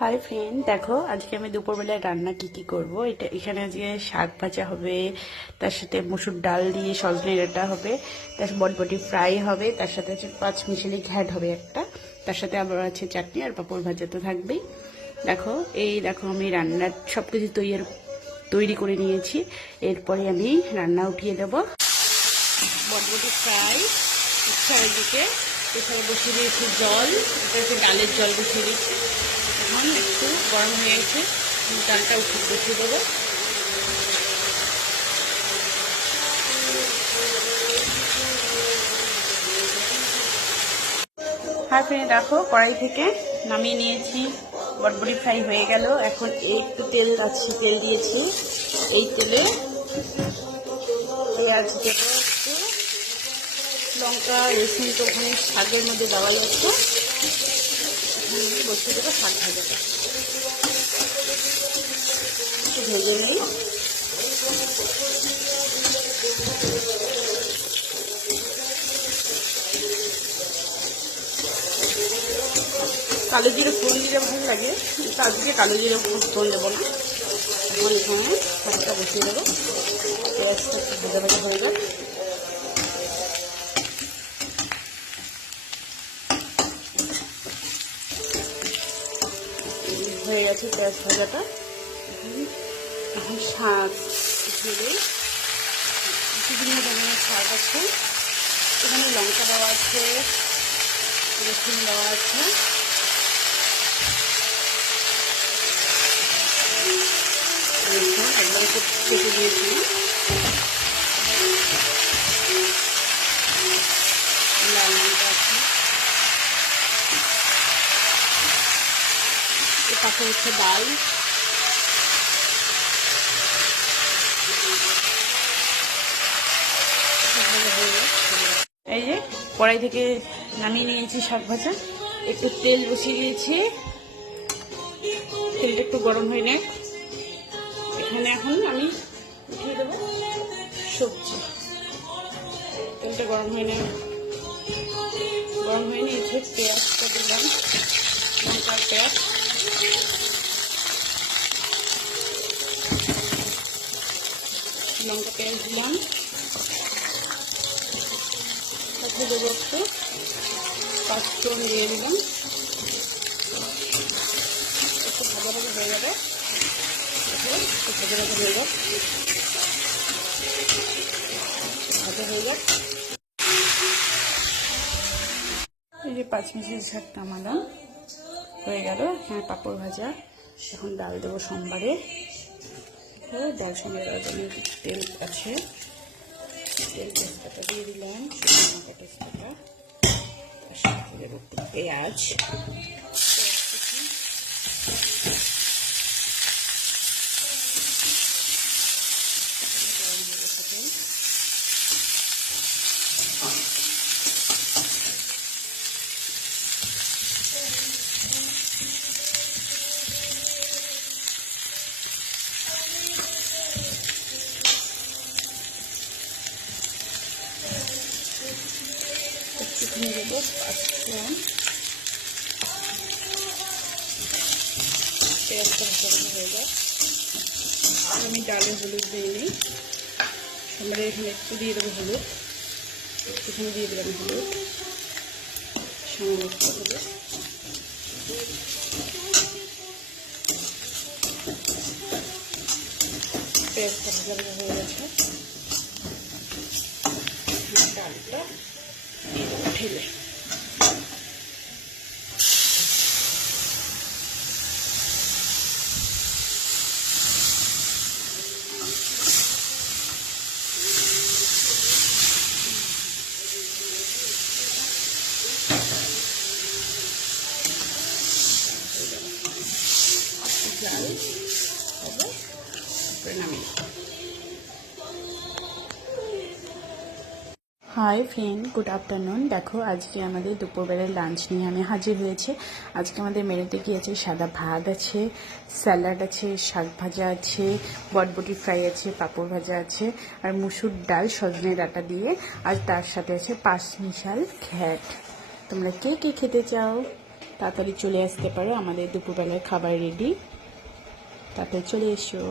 Hi friend, দেখো আজকে আমি দুপুরবেলায় রান্না কি করব। এখানে আজকে শাক ভাজা হবে, তার সাথে মসুর ডাল দিয়ে সজনে ডাঁটা হবে, তার সাথে বটবটি ফ্রাই হবে, তার সাথে হচ্ছে পাঁচমিশালি ঘ্যাট হবে একটা, তার সাথে আবার আছে চাটনি আর পাঁপড় ভাজা তো থাকবেই। দেখো আমি রান্নার সব কিছু তৈরি করে নিয়েছি। এরপরে আমি রান্না উঠিয়ে দেবো। বটবটি ফ্রাই চারিদিকে এখানে বসিয়ে দিয়েছি জল, এটা হচ্ছে ডালের জল বসিয়ে দিয়েছি। এখন একটু গরম হয়ে গেছে, ডালটা উঠে বসিয়ে দেবো। হ্যাঁ ফ্রেন্ড, দেখো কড়াই থেকে নামিয়ে নিয়েছি, বটবটি ফ্রাই হয়ে গেল। এখন একটু তেল দিয়েছি। এই তেলে পেঁয়াজ দেবো, একটু লঙ্কা, রসুন তো ওখানে শাকের মধ্যে দেওয়া যাচ্ছে। বসিয়ে দেবো শাক ভাজাটা, একটু ভেজে নিই। কালো জিরে ফোড়ন দিলে ভালো লাগে, কিন্তু আজকে কালো জিরে ফোড়ন দেবো না। এখন এখানে শাকটা বসিয়ে দেবো, পেঁয়াজটা একটু ভাজা ভাজা হয়ে যাক। হয়ে গেছে পেঁয়াজ ভাজাটা। এখন শাক উঠিয়ে দিই। বিভিন্ন ধরনের শাক আছে, এখানে লঙ্কা দেওয়া আছে, রসুন দেওয়া আছে, একদম কেটে দিয়েছি। লাল লঙ্কা আছে, এর পাশে হচ্ছে ডাল। এই যে কড়াই থেকে নামিয়ে নিয়েছি শাক ভাজা, একটু তেল বসিয়ে দিয়েছি, তেলটা একটু গরম হয়ে নেয়। এখানে এখন আমি উঠিয়ে দেবো সবজি। তেলটা গরম হয়ে নিয়েছে, পেঁয়াজটা দিলাম, লঙ্কার পেঁয়াজ, দিলাম। সাথে দেবো একটু পাঁচফোড়ন দিয়ে দিলাম। একটু ভাজা ভাজা হয়ে যাবে, ভাজা হয়ে যাক। এই যে পাঁচমিশালি শাক নামালাম, হয়ে গেল। হ্যাঁ, পাঁপড় ভাজা। এখন ডাল দেবো সোমবারে, ডাল সোমবারে দেওয়ার জন্য তেল আছে, তেজপাতা দিয়ে দিলাম, শুকনো লঙ্কা তেজপাতা, তার সাথে দেবো একটু পেঁয়াজ, একটুখানি দেবো পাঁচফোড়ন, পেঁয়াজটা ভাজা হয়ে যায়। আমি ডালে হলুদ দিইনি, আমরা এখানে একটু দিয়ে দেবো হলুদ, একটুখানি দিয়ে দিলাম হলুদ, সামান্য হলুদ। পেঁয়াজটা ভাজা ভাজা হয়ে গেছে, ডালটা ঢেলে ডাল হবে, তারপরে নামিয়ে। Hi friend, good afternoon. দেখো আজকে আমাদের দুপুরবেলার লাঞ্চ নিয়ে আমি হাজির হয়েছি। আজকে আমাদের মেনুতে কি আছে, সাদা ভাত আছে, স্যালাড আছে, শাক ভাজা আছে, বটবটি ফ্রাই আছে, পাঁপড় ভাজা আছে, আর মুসুর ডাল সজনে ডাঁটা দিয়ে, আর তার সাথে আছে পাঁচমিশাল ঘ্যাট। তোমরা কে কে খেতে চাও? তাড়াতাড়ি চলে আসতে পারো, আমাদের দুপুরবেলার খাবার রেডি, তাড়াতাড়ি চলে এসো।